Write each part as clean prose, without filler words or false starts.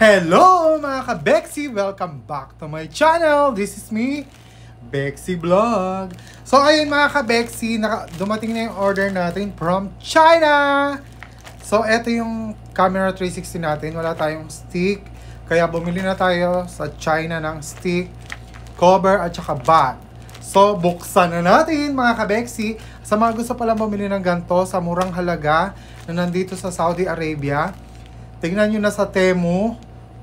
Hello mga ka-Bexy! Welcome back to my channel! This is me, Bexy Vlog. So ayun mga ka-Bexy, dumating na yung order natin from China! So eto yung camera 360 natin, wala tayong stick. Kaya bumili na tayo sa China ng stick, cover at saka bat. So buksan na natin mga ka-Bexy. Sa mga gusto palang bumili ng ganito sa murang halaga na nandito sa Saudi Arabia, tingnan nyo na sa Temu,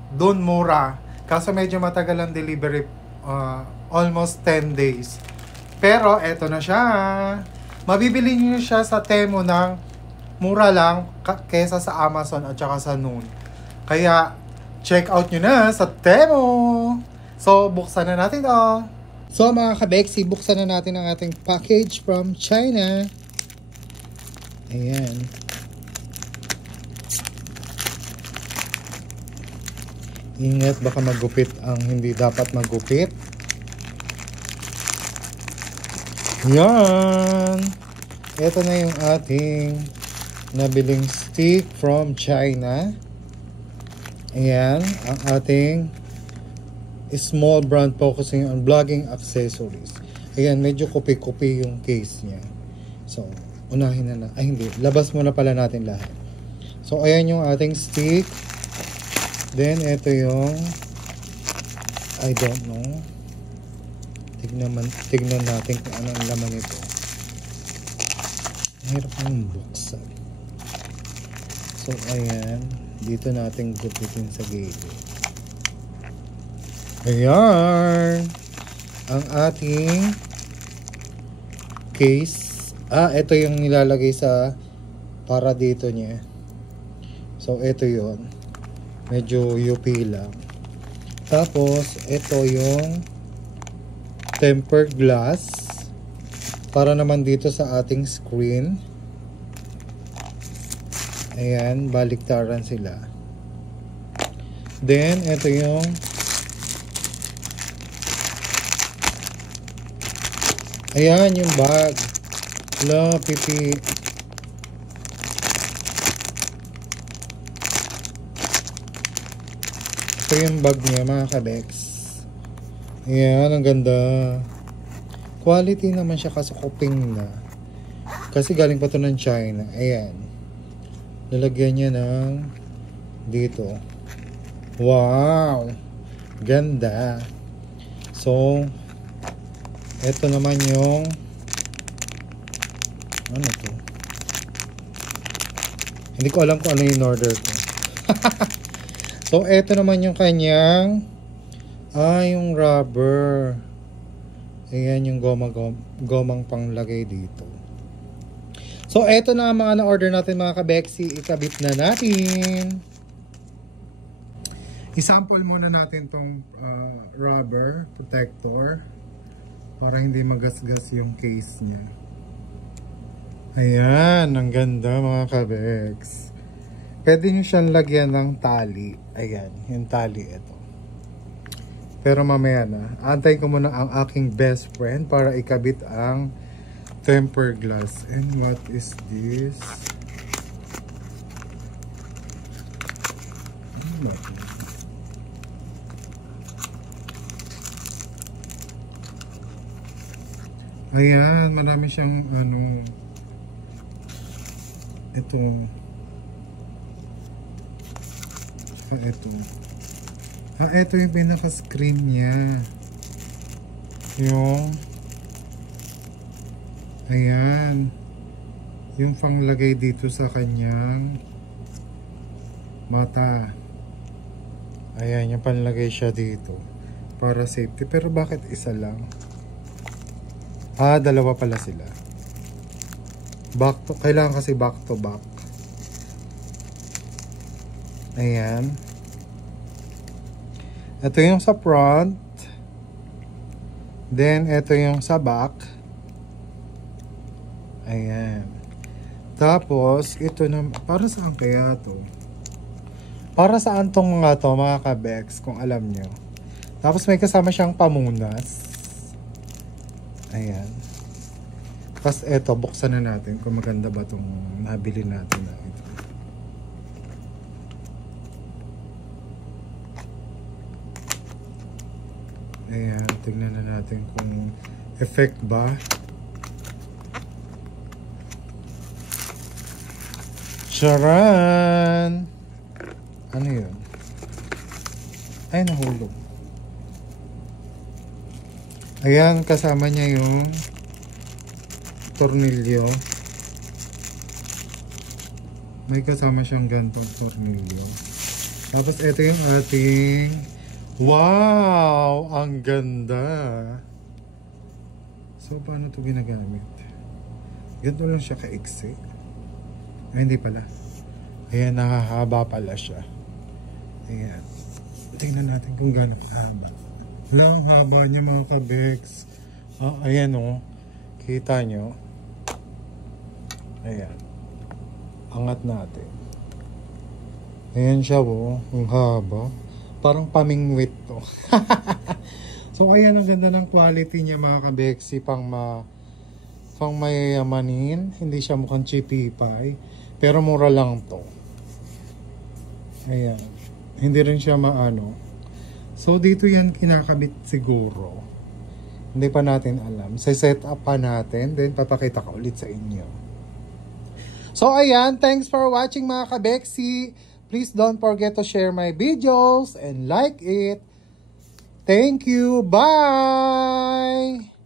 doon mura. Kaso medyo matagal ang delivery, almost 10 days. Pero eto na siya. Mabibili nyo siya sa Temu ng mura lang kesa sa Amazon at saka sa Noon. Kaya check out nyo na sa Temu. So buksan na natin to. So mga ka-Bexy, buksan na natin ang ating package from China. Ayan. Ingat, baka magupit ang hindi dapat magupit. Yan. Ito na yung ating nabiling stick from China. Ayan, ang ating small brand focusing on vlogging accessories. Ayan, medyo kupi-kupi yung case niya. So, unahin na na. Ay, hindi. Labas muna pala natin lahat. So, ayan yung ating stick. Then, ito yung I don't know. Tignan natin kung anong laman ito. Mahirap ang buksan. So, ayan. Dito natin gupitin sa gilid. Ayan. Ang ating case. Ito yung nilalagay sa para dito niya. So, ito yon. Medyo UP lang. Tapos, ito yung tempered glass. Para naman dito sa ating screen. Ayan, baliktaran sila. Then, ito yung ayan, yung bag. Wala, pipi. Ito yung bag niya mga ka-Bex. Ayan, ang ganda. Quality naman siya kasi kuping na. Kasi galing pa to ng China. Ayan. Lalagyan niya ng dito. Wow! Ganda. So, eto naman yung ano to? Hindi ko alam kung ano yung order ko. So, eto naman yung kanyang yung rubber. Ayan yung gomang panglagay dito. So, eto na ang mga na-order natin mga ka-Bexy. Ikabit na natin. I-sample muna natin tong rubber protector para hindi magasgas yung case niya. Ayan, ang ganda mga ka-Bex. Pwede nyo siyang lagyan ng tali. Ayan, yung tali ito. Pero mamaya na. Antay ko muna ang aking best friend para ikabit ang tempered glass. And what is this? Ayan, marami siyang ano. Ito. Ito. Ito yung pinaka-screen niya. Yung ayan. Yung panglagay dito sa kanyang mata. Ayan, yung panlagay siya dito. Para safety. Pero bakit isa lang? Dalawa pala sila. Kailangan kasi back to back. Ayan. Ito yung sa front. Then, ito yung sa back. Ayan. Tapos, ito na. Para saan kaya to? Para saan tong mga to, mga ka-Bex, kung alam nyo. Tapos, may kasama siyang pamunas. Ayan. Tapos, ito, buksan na natin kung maganda ba tong nabili natin na ito. Ayan, tignan na natin kung effect ba. Charan! Ano yun? Ay, nahulog. Ayan, kasama niya yung tornilyo. May kasama siyang gantong tornilyo. Tapos ito yung ating... Wow! Ang ganda! So, paano ito ginagamit? Ganito lang siya ka-exe. Ay, hindi pala. Ayan, nakahaba pala siya. Ayan. Tingnan natin kung gano'n kahaba. Wala ang haba niya mga ka-Bex. Ayan o. Kita nyo. Ayan. Angat natin. Ayan siya o. Ang haba. Parang pamingwit to. So ayan, ang ganda ng quality niya mga ka-Bexy. Pang mayayamanin. Hindi siya mukhang chipipay. Pero mura lang to. Ayan. Hindi rin siya maano. So dito yan kinakabit siguro. Hindi pa natin alam. Set up pa natin. Then papakita ko ulit sa inyo. So ayan. Thanks for watching mga ka-Bexy. Please don't forget to share my videos and like it. Thank you. Bye!